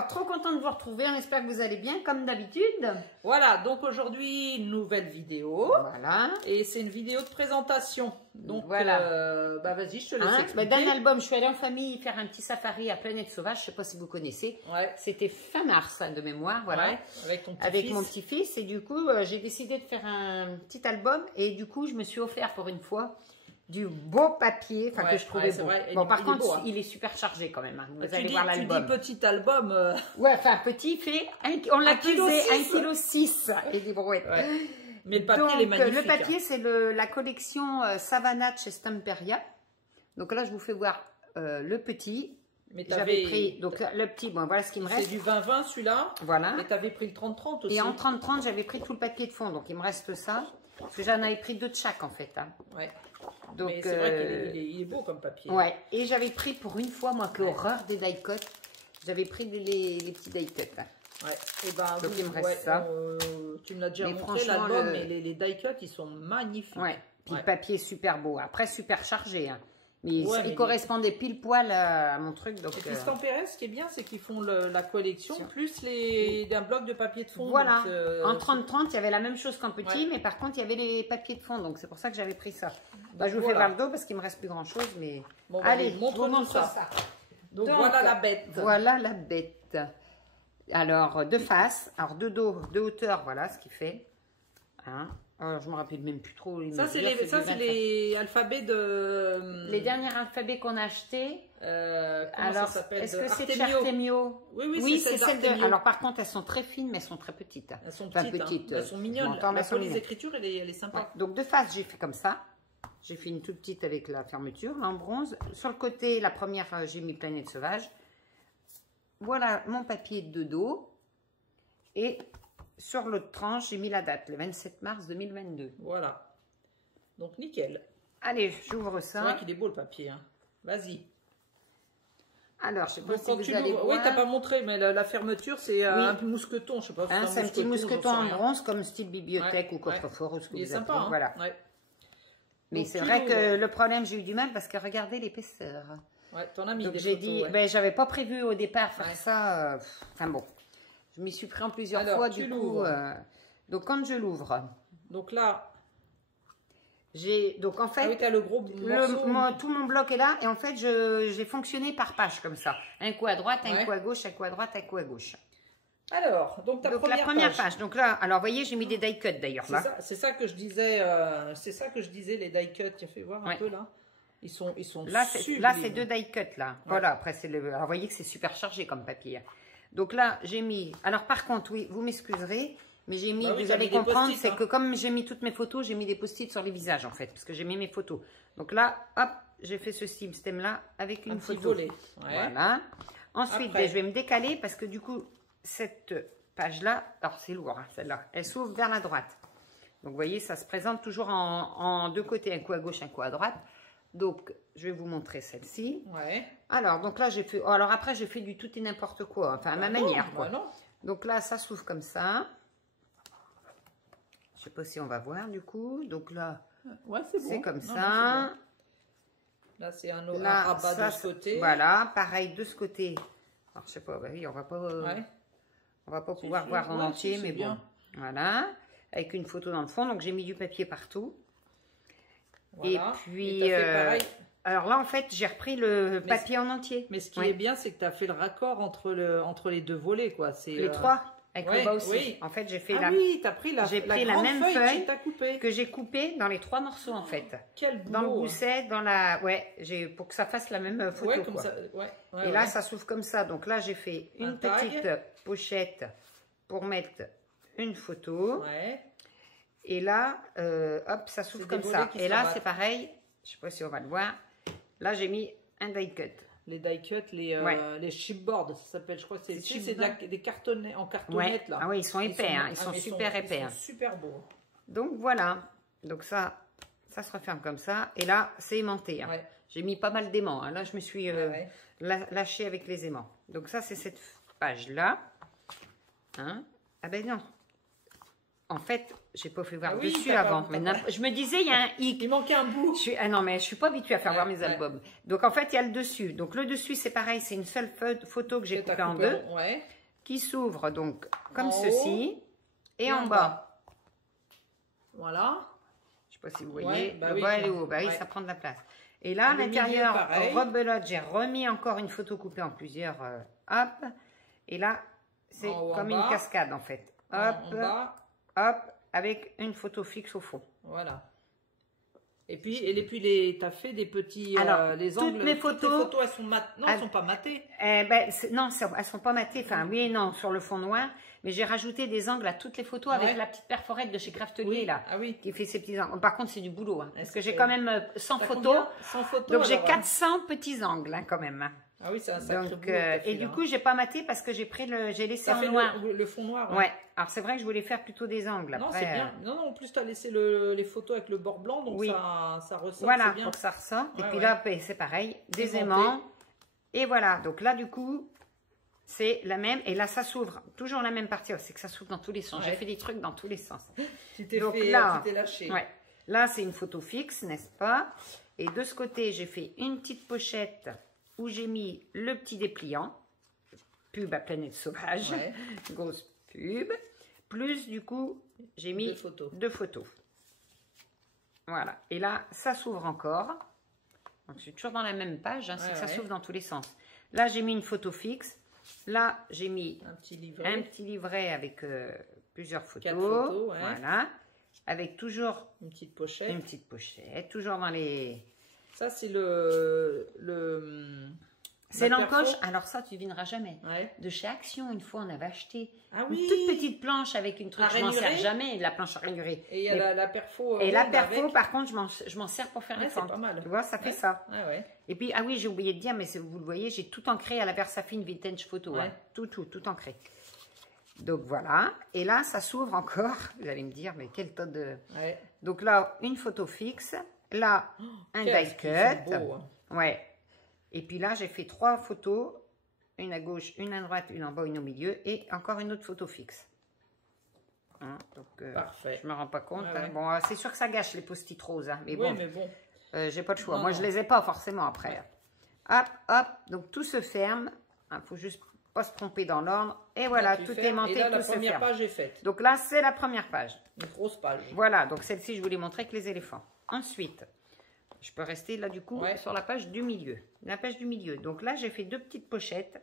Alors, trop content de vous retrouver. On espère que vous allez bien, comme d'habitude. Voilà, donc aujourd'hui, une nouvelle vidéo. Voilà. Et c'est une vidéo de présentation. Donc, voilà. Vas-y, je te laisse expliquer. D'un album, je suis allée en famille faire un petit safari à Planète Sauvage. Je ne sais pas si vous connaissez. Ouais. C'était fin mars, de mémoire. Voilà. Ouais, avec ton petit-fils. Avec mon petit-fils. Et du coup, j'ai décidé de faire un petit album. Et du coup, je me suis offert pour une fois du beau papier, que je trouvais beau. Vrai. Bon, par contre, il est super chargé quand même. Hein. Vous allez voir l'album. Tu dis petit album. Ouais, enfin petit fait, on l'a pesé 1,6 kg et des brouettes. Ouais. Mais le papier, il est magnifique. Le papier, c'est la collection Savannah de chez Stamperia. Donc là, je vous fais voir le petit. J'avais pris, donc le petit, bon, voilà ce qui me reste. C'est du 20-20 celui-là. Voilà. Et tu avais pris le 30-30 aussi. Et en 30-30, j'avais pris tout le papier de fond. Donc il me reste ça. Parce que j'en avais pris 2 de chaque en fait. Hein. Ouais. Donc, c'est vrai qu'il est beau comme papier. Ouais, et j'avais pris pour une fois, moi, que horreur des die-cuts, j'avais pris les petits die-cuts. Hein. Ouais, et ben, donc il me reste ça. Tu me l'as déjà montré l'album, mais les die-cuts, ils sont magnifiques. Ouais, puis le papier est super beau. Après, super chargé. Hein. Mais il correspondait pile poil à mon truc. Donc, et puis Stamperia, ce qui est bien, c'est qu'ils font la collection plus un bloc de papier de fond. Voilà. En 30-30, il y avait la même chose qu'en petit, mais par contre, il y avait les papiers de fond. Donc, c'est pour ça que j'avais pris ça. Bah, je vous fais voir le dos parce qu'il me reste plus grand chose. Mais bon, allez, montre-nous ça. Donc, voilà la bête. Voilà la bête. Alors, de face, alors de dos, de hauteur, voilà ce qu'il fait. Hein. Alors, je me rappelle même plus trop. Ça, c'est les alphabets de... Les derniers alphabets qu'on a achetés. Alors, ça s'appelle? Est-ce que c'est de Artemio? Oui, c'est celle de... Alors, par contre, elles sont très fines, mais elles sont très petites. Elles sont petites. Elles sont mignonnes. La police d'écriture, elle est sympa. Ouais. Donc, de face, j'ai fait comme ça. J'ai fait une toute petite avec la fermeture, là, en bronze. Sur le côté, la première, j'ai mis Planète Sauvage. Voilà mon papier de dos. Et... sur l'autre tranche, j'ai mis la date, le 27 mars 2022. Voilà. Donc, nickel. Allez, j'ouvre ça. C'est vrai qu'il est beau, le papier. Hein. Vas-y. Alors, je sais pas si vous allez voir. Oui, t'as pas montré, mais la fermeture, c'est un mousqueton. Je sais pas. Hein, c'est un petit mousqueton en bronze, comme style bibliothèque ou coffre-fort. Ou ce que il est vous sympa. appelez. Hein. Voilà. Ouais. Mais c'est vrai que le problème, j'ai eu du mal parce que regardez l'épaisseur. Ouais, t'en as mis donc des j'ai photos, dit, ouais. J'avais pas prévu au départ faire ça. Enfin bon. Je m'y suis pris en plusieurs fois, du coup. Donc, quand je l'ouvre. Donc là. Donc, en fait. t'as le gros morceau. Tout mon bloc est là. Et en fait, j'ai fonctionné par page, comme ça. Un coup à droite, un coup à gauche, un coup à droite, un coup à gauche. Alors, donc la première page. Donc là, alors, vous voyez, j'ai mis des die cuts d'ailleurs. C'est ça que je disais. C'est ça que je disais, les die cuts. Tu as fait voir un peu là. Ils sont là, sublimes. Là, c'est 2 die cuts là. Ouais. Voilà. Après, alors, vous voyez que c'est super chargé comme papier. Donc là, j'ai mis... Alors par contre, oui, vous m'excuserez, mais j'ai mis... vous allez comprendre, c'est que comme j'ai mis toutes mes photos, j'ai mis des post-it sur les visages en fait, parce que j'ai mis mes photos. Donc là, hop, j'ai fait ce système-là avec une photo. Volet. Ouais. Voilà. Ensuite, je vais me décaler parce que du coup, cette page-là, alors c'est lourd, hein, celle-là, elle s'ouvre vers la droite. Donc vous voyez, ça se présente toujours en 2 côtés, un coup à gauche, un coup à droite. Donc, je vais vous montrer celle-ci. Ouais. Alors, donc là, j'ai fait... alors après, j'ai fait du tout et n'importe quoi. Enfin, à ma manière, quoi. Non. Donc là, ça s'ouvre comme ça. Je sais pas si on va voir, du coup. Donc là, ouais, c'est comme ça. Non, là, c'est un rabat de ce côté. Voilà, pareil, de ce côté. Alors, je sais pas, oui, on va pas... on va pas pouvoir voir en entier, mais bon. Voilà. Avec une photo dans le fond. Donc, j'ai mis du papier partout. Voilà. Et puis, alors là, en fait, j'ai repris le papier en entier. Mais ce qui est bien, c'est que tu as fait le raccord entre les 2 volets, quoi. Les 3, avec le bas aussi. Oui. En fait, j'ai fait oui, tu as pris la même feuille que j'ai coupée dans les 3 morceaux, en fait. Quel beau. Dans le gousset, dans la... Ouais, pour que ça fasse la même photo, comme quoi. ça. Et là, ça s'ouvre comme ça. Donc là, j'ai fait une petite pochette pour mettre une photo. Ouais. Et là, hop, ça s'ouvre comme ça. Et là, c'est pareil. Je sais pas si on va le voir. Là, j'ai mis un die cut. Les die cut, les chipboards, ça s'appelle, je crois que c'est des cartonnets en cartonnette là. Ah oui, ils sont épais, ils sont super épais. Ils sont super beaux. Donc voilà. Donc ça se referme comme ça. Et là, c'est aimanté. Hein. Ouais. J'ai mis pas mal d'aimants. Hein. Là, je me suis lâchée avec les aimants. Donc ça, c'est cette page-là. Hein? Ah ben non. En fait, j'ai pas fait voir dessus avant. Mais je me disais, il y a un hic. Il manquait un bout. Ah non, mais je suis pas habituée à faire voir mes albums. Donc en fait, il y a le dessus. Donc le dessus, c'est pareil, c'est une seule photo que j'ai coupée en deux, qui s'ouvre donc comme ceci et en bas. Voilà. Je sais pas si vous voyez. Le bas et le haut. Bah oui, ça prend de la place. Et là, à l'intérieur, rebelote, j'ai remis encore une photo coupée en plusieurs. Hop. Et là, c'est comme une cascade en fait. Hop, hop, avec une photo fixe au fond. Voilà. Et puis t'as fait des petits les angles. Toutes mes photos, elles sont non, elles sont pas matées. Non, elles sont pas matées. Enfin, oui et non, sur le fond noir. Mais j'ai rajouté des angles à toutes les photos avec la petite perforette de chez Craftelier là, qui fait ses petits angles. Par contre, c'est du boulot, hein, parce que j'ai quand même 100 photos. 100 photos. Donc j'ai 400 petits angles hein, quand même. Ah oui, c'est un sacré boulot. Et du coup, j'ai pas maté parce que j'ai laissé en noir. Le fond noir. Ouais. Alors c'est vrai que je voulais faire plutôt des angles. Non, c'est bien. Non, en plus tu as laissé les photos avec le bord blanc, donc ça ressort. Voilà, pour que ça ressort. Et puis là, c'est pareil, des aimants. Et voilà. Donc là, du coup, c'est la même. Et là, ça s'ouvre. Toujours la même partie. C'est que ça s'ouvre dans tous les sens. J'ai fait des trucs dans tous les sens. Tu t'es lâché. Ouais. Là, c'est une photo fixe, n'est-ce pas? Et de ce côté, j'ai fait une petite pochette où j'ai mis le petit dépliant, pub à Planète Sauvage, grosse pub, plus du coup, j'ai mis deux photos. Voilà, et là, ça s'ouvre encore. Donc, je suis toujours dans la même page, hein, c'est que ça s'ouvre dans tous les sens. Là, j'ai mis une photo fixe. Là, j'ai mis un petit livret avec plusieurs photos. 4 photos, voilà. Avec toujours une petite pochette. Toujours dans les... Ça, c'est c'est l'encoche. Alors ça, tu devineras jamais. De chez Action, une fois, on avait acheté une toute petite planche avec une truc. Je m'en sers jamais, la planche à ranurer. Et il y a la perfo. Et la perfo, par contre, je m'en sers pour faire les fentes. C'est pas mal. Tu vois, ça fait ça. Et puis, ah oui, j'ai oublié de dire, mais vous le voyez, j'ai tout ancré à la Versafine Vintage Photo. Tout ancré. Donc voilà. Et là, ça s'ouvre encore. Vous allez me dire, mais quel tas de... Donc là, une photo fixe. Là, un die cut. Ouais. Et puis là, j'ai fait 3 photos. Une à gauche, une à droite, une en bas, une au milieu. Et encore une autre photo fixe. Hein, donc, parfait. Je ne me rends pas compte. Hein. Bon, c'est sûr que ça gâche les post-it roses. Hein, mais bon, j'ai pas de choix. Moi, je les ai pas forcément après. Hop, hop. Donc, tout se ferme. Il faut juste pas se tromper dans l'ordre. Et voilà, tout est aimanté, et là, tout se ferme. La première page est faite. Donc là, c'est la première page. Une grosse page. Voilà, donc celle-ci, je vous l'ai montrée avec les éléphants. Ensuite, je peux rester là du coup sur la page du milieu. La page du milieu. Donc là, j'ai fait 2 petites pochettes.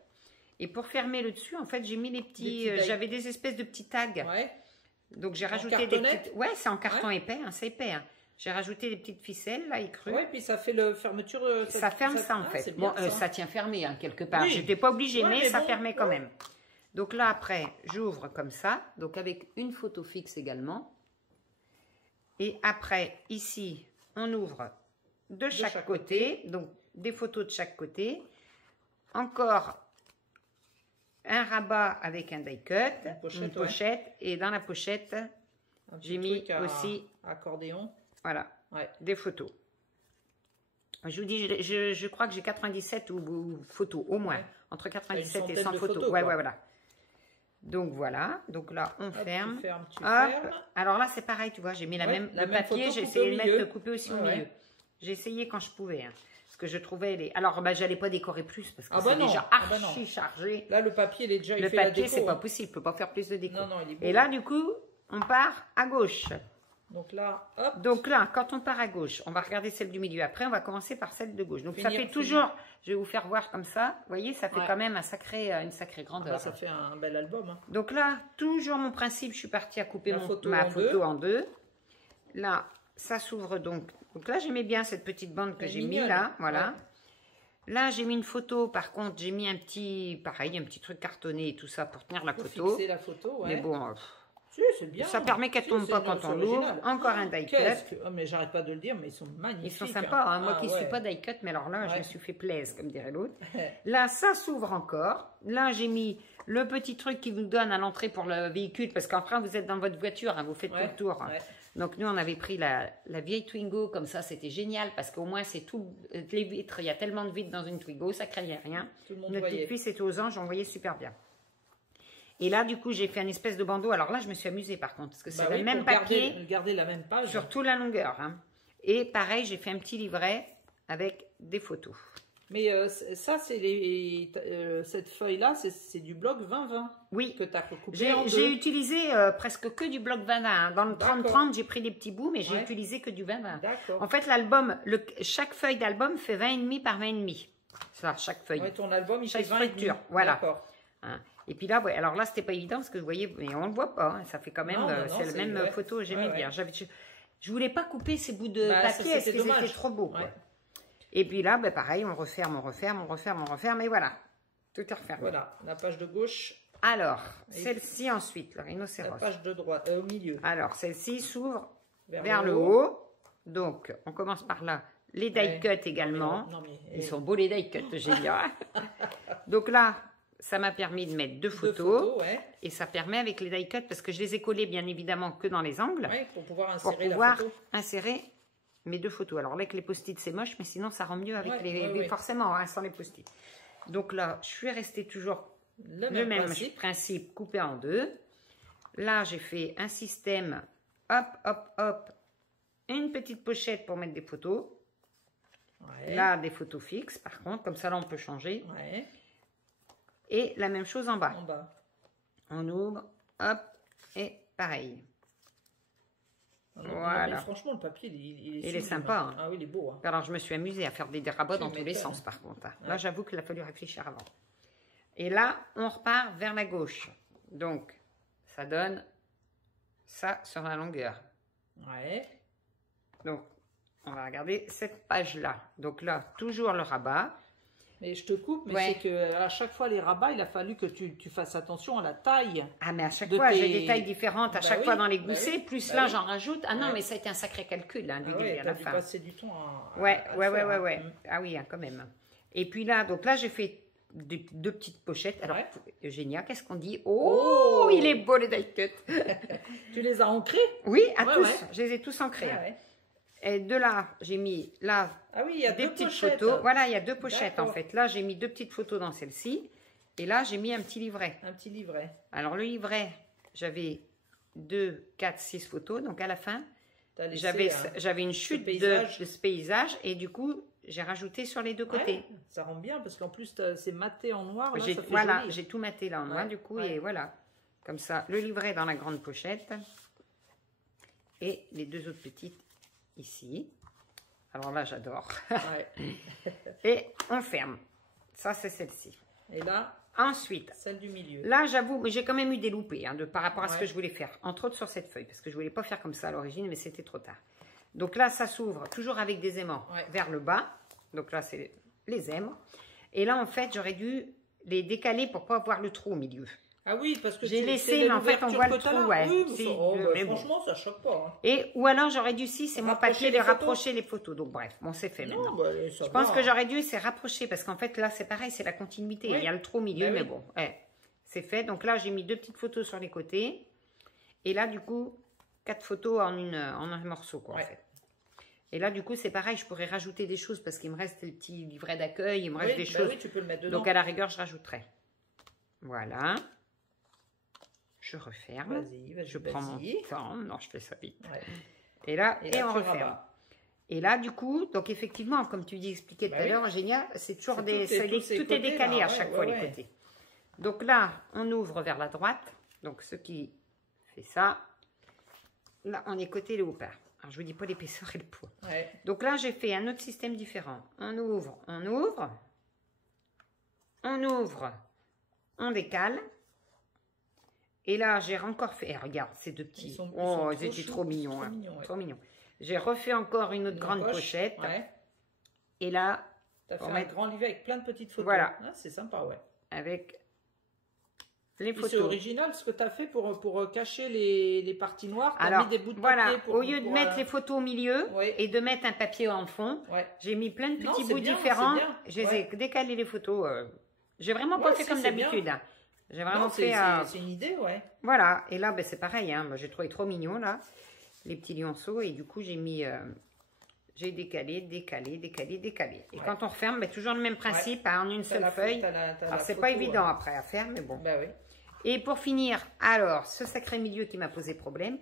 Et pour fermer le dessus, en fait, j'ai mis les petits... J'avais des espèces de petits tags. Donc j'ai rajouté des petites... Ouais, c'est en carton épais, hein, c'est épais. Hein. J'ai rajouté des petites ficelles, là, écrues. Ouais, puis ça fait le fermeture... Ça ferme ça, en fait. Bon, ça tient fermé, hein, quelque part. Je n'étais pas obligée, mais ça permet quand même. Donc là, après, j'ouvre comme ça. Donc avec une photo fixe également. Et après, ici, on ouvre de chaque côté. Donc, des photos de chaque côté. Encore un rabat avec un die cut. Une pochette. Et dans la pochette, j'ai mis aussi... accordéon. Voilà, des photos. Je vous dis, je crois que j'ai 97 photos, au moins. Entre 97 et 100 photos. Ouais, voilà. Donc voilà, donc là on ferme. Tu fermes. Alors là c'est pareil, tu vois, j'ai mis le papier, j'ai essayé de couper aussi au milieu. J'ai essayé quand je pouvais, hein, parce que je trouvais les... Alors j'allais pas décorer plus parce que c'est déjà archi chargé. Là le papier il est déjà... Le papier c'est pas possible, je peux pas faire plus de déco. Non, il est beau. Et là du coup on part à gauche. Donc là, hop. Donc là, quand on part à gauche, on va regarder celle du milieu. Après, on va commencer par celle de gauche. Donc ça fait toujours, je vais vous faire voir comme ça. Vous voyez, ça fait quand même une sacrée grandeur. Là, ça fait un bel album. Hein. Donc là, toujours mon principe, je suis partie à couper ma photo en deux. Là, ça s'ouvre donc. Donc là, j'aimais bien cette petite bande que j'ai mis là. Voilà. Là, j'ai mis une photo. Par contre, j'ai mis un petit truc cartonné et tout ça pour tenir la photo. Fixer la photo, Mais bon... Bien. Ça permet qu'elle ne tombe pas quand on l'ouvre. Encore un die cut. Mais j'arrête pas de le dire, mais ils sont magnifiques. Ils sont sympas. Hein. Moi qui ne suis pas die cut, mais alors là, je me suis fait plaisir, comme dirait l'autre. Là, ça s'ouvre encore. Là, j'ai mis le petit truc qui vous donne à l'entrée pour le véhicule, parce qu'après, vous êtes dans votre voiture, hein, vous faites tout le tour. Donc, nous, on avait pris la vieille Twingo, comme ça, c'était génial, parce qu'au moins, c'est tout, les vitres, il y a tellement de vitres dans une Twingo, ça craignait rien. Tout le monde Notre petite fille, c'était aux anges, on voyait super bien. Et là, du coup, j'ai fait un espèce de bandeau. Alors là, je me suis amusée par contre, parce que c'est le même papier. Garder la même page. Sur toute la longueur. Hein. Et pareil, j'ai fait un petit livret avec des photos. Mais ça, c'est cette feuille-là, c'est du bloc 20-20. Oui. Que tu as recoupé en deux. J'ai utilisé presque que du bloc 20-20. Hein. Dans le 30-30, j'ai pris des petits bouts, mais j'ai utilisé que du 20-20. D'accord. En fait, l'album, chaque feuille d'album fait 20,5 par 20,5. Ça, chaque feuille. Ouais, ton album, il fait 20 structure. Voilà. D'accord. Hein. Et puis là, ouais, alors là, c'était pas évident parce que vous voyez, mais on le voit pas. Hein. Ça fait quand même, c'est la même photo. J'aimais bien. Je voulais pas couper ces bouts de papier parce qu'ils étaient trop beaux. Quoi. Et puis là, ben, pareil, on referme, et voilà. Tout est refermé. Voilà, la page de gauche. Alors, celle-ci ensuite, le rhinocéros. La page de droite, au milieu. Alors, celle-ci s'ouvre vers le haut. Donc, on commence par là. Les die cuts également. Ils sont beaux les die cuts, génial. Donc là, ça m'a permis de mettre deux photos et ça permet avec les die cuts, parce que je les ai collés bien évidemment que dans les angles. Pour pouvoir insérer la photo. Insérer mes deux photos. Alors là, avec les post-it, c'est moche, mais sinon, ça rend mieux avec les... Forcément, hein, sans les post-it. Donc là, je suis restée toujours le même principe, coupé en deux. Là, j'ai fait un système, hop, hop, hop, une petite pochette pour mettre des photos. Là, des photos fixes, par contre, comme ça, là, on peut changer. Et la même chose en bas. On ouvre, hop, et pareil. Voilà. Franchement, le papier, il est sympa. Hein. Ah oui, il est beau. Hein. Alors, je me suis amusée à faire des rabats dans tous les sens, par contre. Là, j'avoue qu'il a fallu réfléchir avant. Et là, on repart vers la gauche. Donc, ça donne ça sur la longueur. Donc, on va regarder cette page-là. Donc là, toujours le rabat. Mais je te coupe, mais c'est que à chaque fois les rabats, il a fallu que tu fasses attention à la taille. Ah, mais à chaque fois, j'ai des tailles différentes à chaque fois dans les goussets, plus là, j'en rajoute. Ah non, mais ça a été un sacré calcul, hein, du début à la fin. Passer du temps à ouais. Ah oui, hein, quand même. Et puis là, donc là, j'ai fait deux petites pochettes. Alors, Eugénia, qu'est-ce qu'on dit? Oh, il est beau le die cut. Tu les as ancrés? Oui, à tous. Je les ai tous ancrés. Et de là, j'ai mis là il y a des petites photos. Voilà, il y a deux pochettes en fait. Là, j'ai mis deux petites photos dans celle-ci. Et là, j'ai mis un petit livret. Un petit livret. Alors, le livret, j'avais 2, 4, 6 photos. Donc, à la fin, j'avais une chute de ce paysage. Et du coup, j'ai rajouté sur les deux côtés. Ça rend bien parce qu'en plus, c'est maté en noir. Là, voilà, j'ai tout maté là en noir du coup. Et voilà, comme ça, le livret dans la grande pochette. Et les deux autres petites ici. Alors là, j'adore. Et on ferme. Ça, c'est celle-ci. Et là, ensuite, celle du milieu. Là, j'avoue, mais j'ai quand même eu des loupés par rapport à ce que je voulais faire. Entre autres sur cette feuille, parce que je voulais pas faire comme ça à l'origine, mais c'était trop tard. Donc là, ça s'ouvre toujours avec des aimants vers le bas. Donc là, c'est les aimants. Et là, en fait, j'aurais dû les décaler pour pas voir le trou au milieu. Ah oui, parce que j'ai laissé, mais en fait, on voit le trou, franchement, ça choque pas. Hein. Et, ou alors, j'aurais dû, c'est mon papier, de rapprocher les photos. Donc, bref, bon, c'est fait maintenant. Je pense que j'aurais dû, c'est rapprocher, parce qu'en fait, là, c'est pareil, c'est la continuité. Il y a le trou au milieu, mais bon, c'est fait. Donc là, j'ai mis deux petites photos sur les côtés. Et là, du coup, 4 photos en un morceau, quoi, en fait. Et là, du coup, c'est pareil, je pourrais rajouter des choses, parce qu'il me reste le petit livret d'accueil, il me reste des choses. Oui, tu peux le mettre dedans. Donc, à la rigueur, je rajouterai. Voilà. Je referme. Je prends mon temps. Non, je fais ça vite. Et là, on referme. Et là, du coup, donc effectivement, comme tu dis, expliqué tout à l'heure, génial, c'est toujours tout est décalé à chaque fois les côtés. Donc là, on ouvre vers la droite. Donc, ce qui fait ça. Là, on est côté le haut-part. Alors, je vous dis pas l'épaisseur et le poids. Donc là, j'ai fait un autre système différent. On ouvre, on décale. Et là, j'ai encore fait... regarde, ces deux petits. Ils étaient trop mignons. Trop mignons. J'ai refait encore une autre grande pochette. Et là... Tu as fait un grand livret avec plein de petites photos. Voilà. C'est sympa, Avec les photos. C'est original ce que tu as fait pour cacher les parties noires. Alors, mis des bouts de papier au lieu de mettre les photos au milieu et de mettre un papier en fond, j'ai mis plein de petits bouts différents. Je les ai décalés les photos. J'ai vraiment pas fait comme d'habitude. J'ai vraiment fait... C'est une idée, Voilà, et là, c'est pareil, hein. J'ai trouvé trop mignon, là, les petits lionceaux, et du coup, j'ai mis... j'ai décalé. Et quand on referme, toujours le même principe, en une seule feuille. Alors, c'est pas évident après à faire, mais bon. Et pour finir, alors, ce sacré milieu qui m'a posé problème,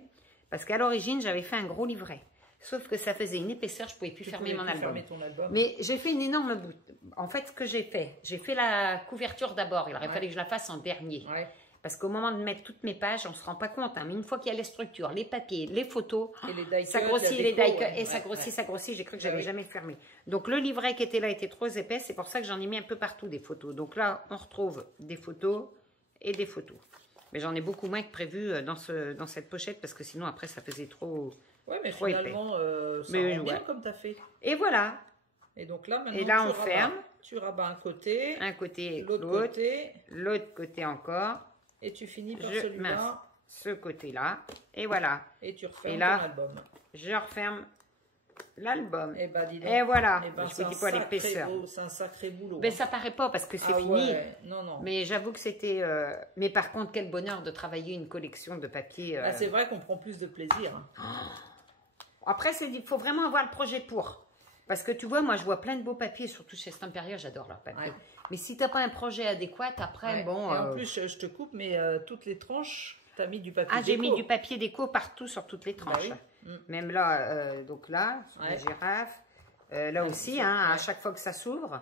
parce qu'à l'origine, j'avais fait un gros livret. Sauf que ça faisait une épaisseur, je ne pouvais plus fermer mon album. Mais j'ai fait une énorme bout. En fait, ce que j'ai fait la couverture d'abord. Il aurait fallu que je la fasse en dernier. Ouais. Parce qu'au moment de mettre toutes mes pages, on ne se rend pas compte. Hein, mais une fois qu'il y a les structures, les papiers, les photos, ça grossit, les die-cuts, et ça grossit. J'ai cru que j'allais jamais le fermer. Donc le livret qui était là était trop épais. C'est pour ça que j'en ai mis un peu partout des photos. Donc là, on retrouve des photos et des photos. Mais j'en ai beaucoup moins que prévu dans cette pochette parce que sinon après ça faisait trop. Oui, mais finalement, ça rend bien comme tu as fait. Et voilà. Et donc là, maintenant, on ferme. Tu rabats un côté, l'autre côté encore. Et tu finis par celui-là. Ce côté-là. Et voilà. Et tu refermes ton album. Je referme l'album. Et, et voilà. Je vous dis pas l'épaisseur. C'est un sacré boulot. Mais ça paraît pas parce que c'est fini. Ouais. Non. Mais j'avoue que c'était... Mais par contre, quel bonheur de travailler une collection de papier. C'est vrai qu'on prend plus de plaisir. Après, il faut vraiment avoir le projet pour. Parce que tu vois, moi, je vois plein de beaux papiers, surtout chez Stamperia, j'adore leurs papiers. Ouais. Mais si tu n'as pas un projet adéquat, après, bon... Et en plus, je te coupe, mais toutes les tranches, tu as mis du papier déco. J'ai mis du papier déco partout sur toutes les tranches. Même là, donc là, sur la girafe. Là aussi, à chaque fois que ça s'ouvre,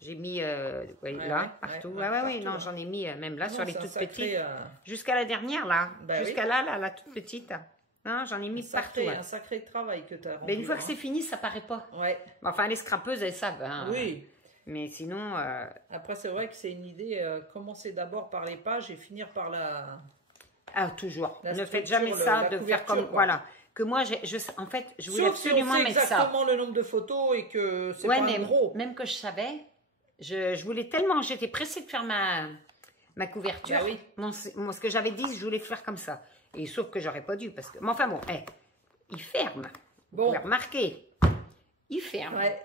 j'ai mis là, partout. Non, j'en ai mis même là, sur les toutes petites. Jusqu'à la dernière, là. Jusqu'à là, la toute petite. Non, j'en ai mis partout. C'est un sacré travail que tu as rendu. Mais une fois que c'est fini, ça paraît pas. Ouais. Enfin, les scrapeuses, elles savent. Hein. Oui. Mais sinon... Après, c'est vrai que c'est une idée, commencer d'abord par les pages et finir par la... Ah, toujours. Ne faites jamais ça, de faire comme... Quoi. Voilà. Que moi, en fait, je voulais absolument mettre ça. Exactement le nombre de photos et que c'est pas gros. Même que je savais, je voulais tellement... J'étais pressée de faire ma couverture. Bah oui. Ce que j'avais dit, je voulais faire comme ça. Et sauf que j'aurais pas dû, parce que... Mais enfin bon, il ferme. Vous pouvez remarquer. Il ferme. Ouais.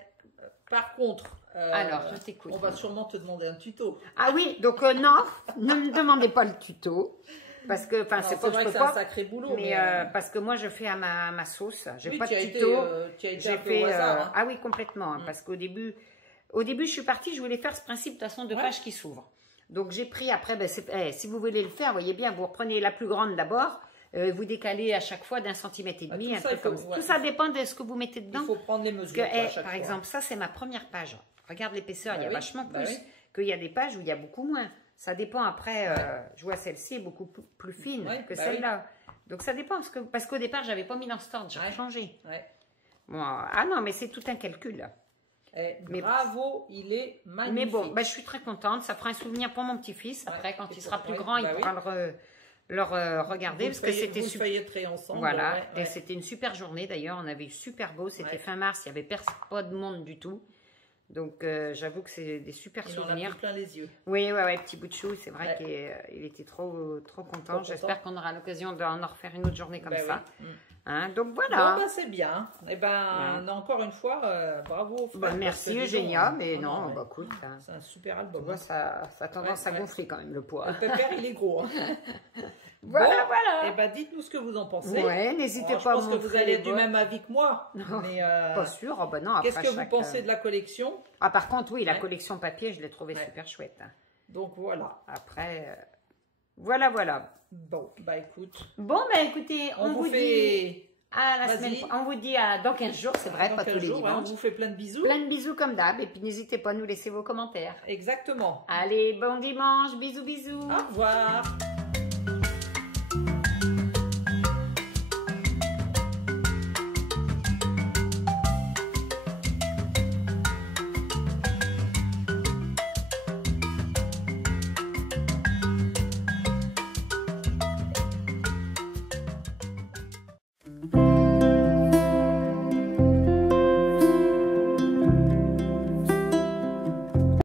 Par contre... alors, je t'écoute. On va sûrement te demander un tuto. Ah oui, donc non, ne me demandez pas le tuto. Parce que, enfin, c'est pas que je peux pas. C'est un sacré boulot. Mais parce que moi, je fais à ma sauce. J'ai pas de tuto. J'ai fait au hasard. Ah oui, complètement. Parce qu'au début, je suis partie, je voulais faire ce principe de toute façon de page qui s'ouvre. Donc j'ai pris après, si vous voulez le faire, voyez bien, vous reprenez la plus grande d'abord, vous décalez à chaque fois d'1,5 cm, tout ça dépend de ce que vous mettez dedans. Il faut prendre les mesures. Par exemple, ça c'est ma première page. Regarde l'épaisseur, il y a vachement plus qu'il y a des pages où il y a beaucoup moins. Ça dépend après, je vois celle-ci est beaucoup plus fine que celle-là. Donc ça dépend, parce qu'au départ, j'avais pas mis dans ce ordre, j'ai changé. Bon, non, mais c'est tout un calcul. Mais bravo, il est magnifique. Mais bon, je suis très contente. Ça fera un souvenir pour mon petit-fils. Après, quand il sera plus grand, il pourra le regarder. Parce que c'était super. Ensemble. Voilà. Et c'était une super journée d'ailleurs. On avait eu super beau. C'était fin mars. Il n'y avait pas de monde du tout. Donc, j'avoue que c'est des super souvenirs. On en a plein les yeux. Oui, petit bout de chou. C'est vrai qu'il était trop content. J'espère qu'on aura l'occasion d'en refaire une autre journée comme ça. Oui. Hein, donc voilà. Bon, c'est bien. Et encore une fois, bravo. Merci Eugénia, mais non, écoute. C'est un super album. Tu vois, ça a tendance à gonfler quand même le poids. Le pépère, il est gros. Hein. Voilà. Et dites-nous ce que vous en pensez. Ouais, n'hésitez pas à me Je pense que vous allez être du même avis que moi. Mais pas sûr. Non. Qu'est-ce que vous pensez de la collection? Ah, par contre, oui, la collection papier, je l'ai trouvée super chouette. Donc voilà. Après, voilà. Bon, écoute. Bon, écoutez, on vous dit à la semaine. On vous dit dans 15 jours, c'est vrai, pas tous les dimanches. On vous fait plein de bisous. Plein de bisous comme d'hab. Et puis n'hésitez pas à nous laisser vos commentaires. Exactement. Allez, bon dimanche. Bisous. Au revoir.